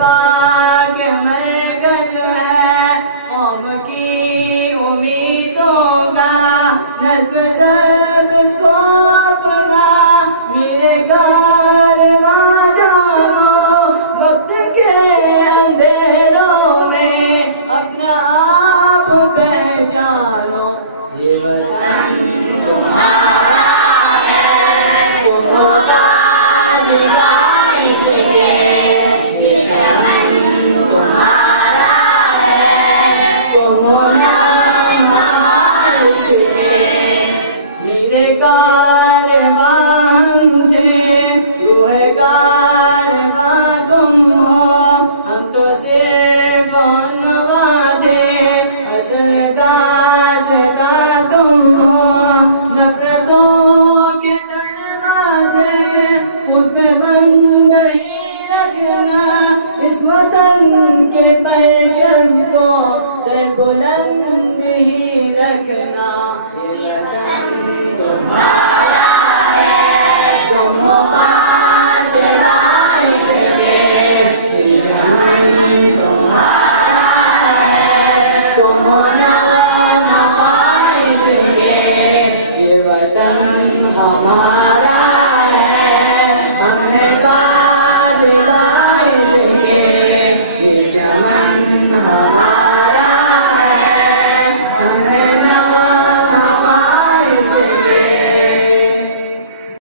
पाक मरकज है कौम की उम्मीदों का नस्ब सब को अपना मेरे कारवां जानो वक्त के अंधेरों में अपना आप पहचानो ये वतन तुम्हारा है तुम होगा इस वतन के परचम को सर बुलंद ही रखना। ये वतन तुम्हारा